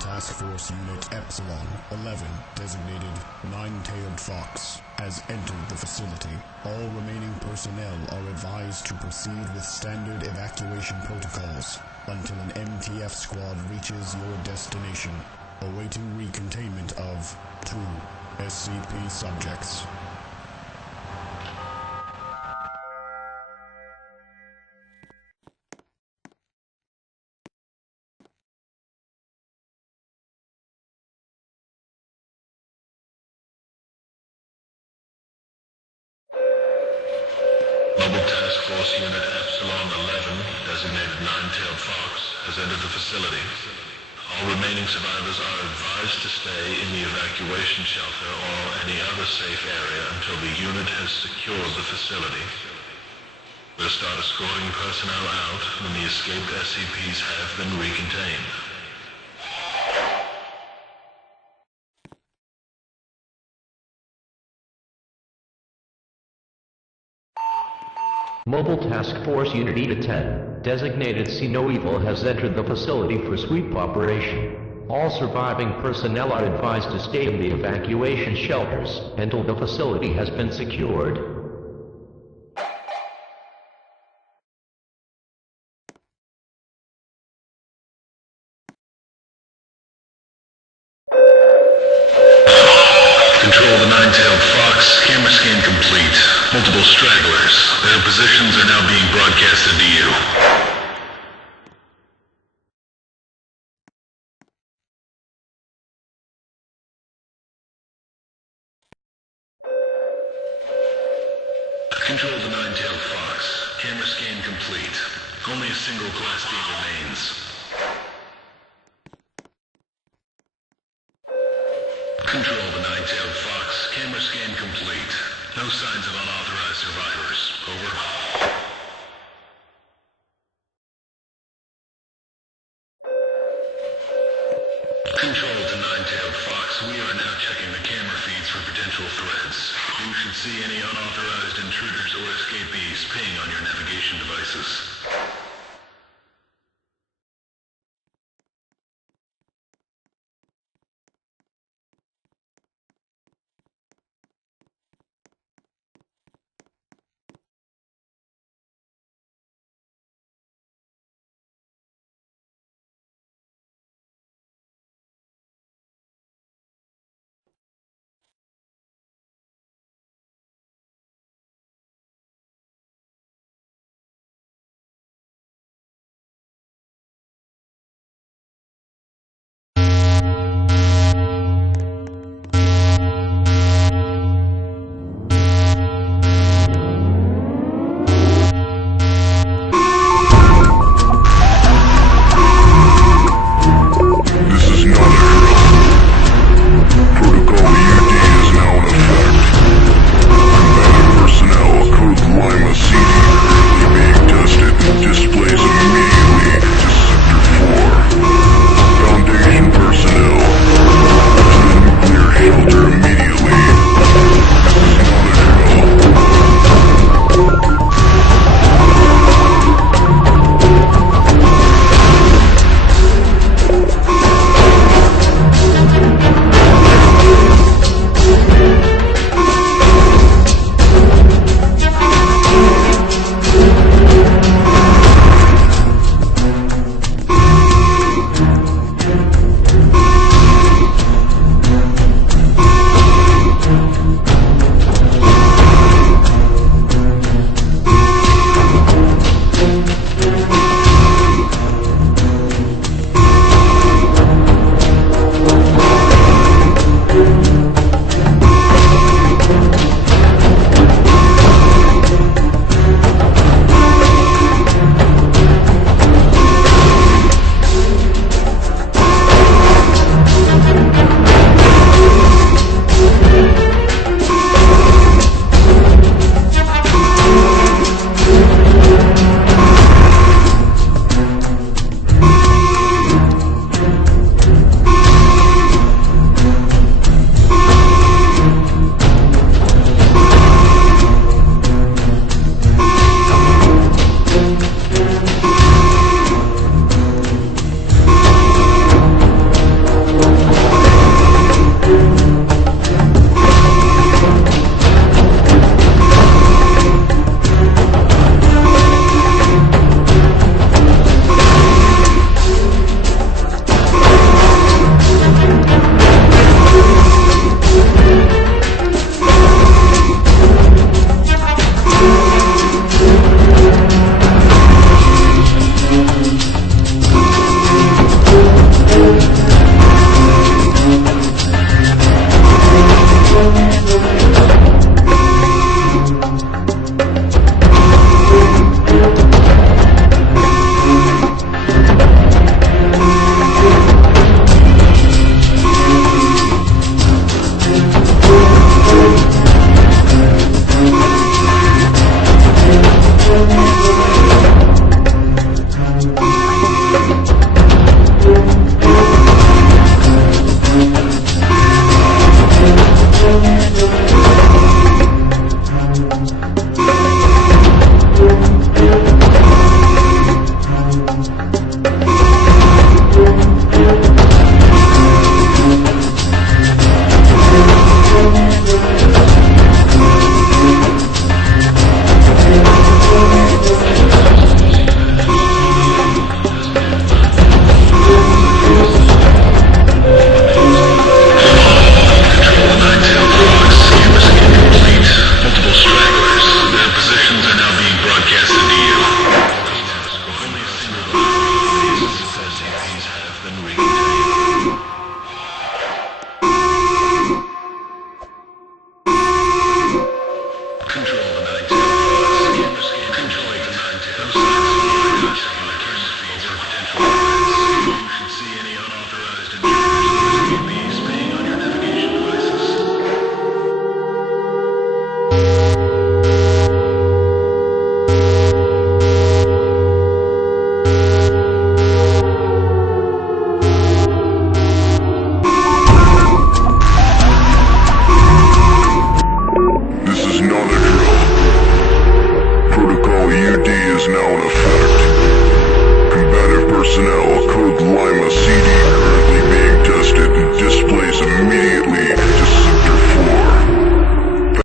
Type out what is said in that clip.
Task Force Unit Epsilon 11, designated Nine-Tailed Fox, has entered the facility. All remaining personnel are advised to proceed with standard evacuation protocols until an MTF squad reaches your destination, awaiting recontainment of 2 SCP subjects. Mobile Task Force Unit Epsilon 11, designated Nine-Tailed Fox, has entered the facility. All remaining survivors are advised to stay in the evacuation shelter or any other safe area until the unit has secured the facility. We'll start escorting personnel out when the escaped SCPs have been recontained. Mobile Task Force Unit ETA 10, designated See No Evil, has entered the facility for sweep operation. All surviving personnel are advised to stay in the evacuation shelters until the facility has been secured. Control the Nine-Tailed Fox. Camera scan complete. Multiple stragglers. Their positions are now being broadcasted to you. Control the Nine-Tailed Fox. Camera scan complete. Only a single Class D remains. Control the Nine-Tailed Fox. Camera scan complete. No signs of unauthorized survivors. Over. Control to Nine-Tailed Fox. We are now checking the camera feeds for potential threats. You should see any unauthorized intruders or escapees ping on your navigation devices. control.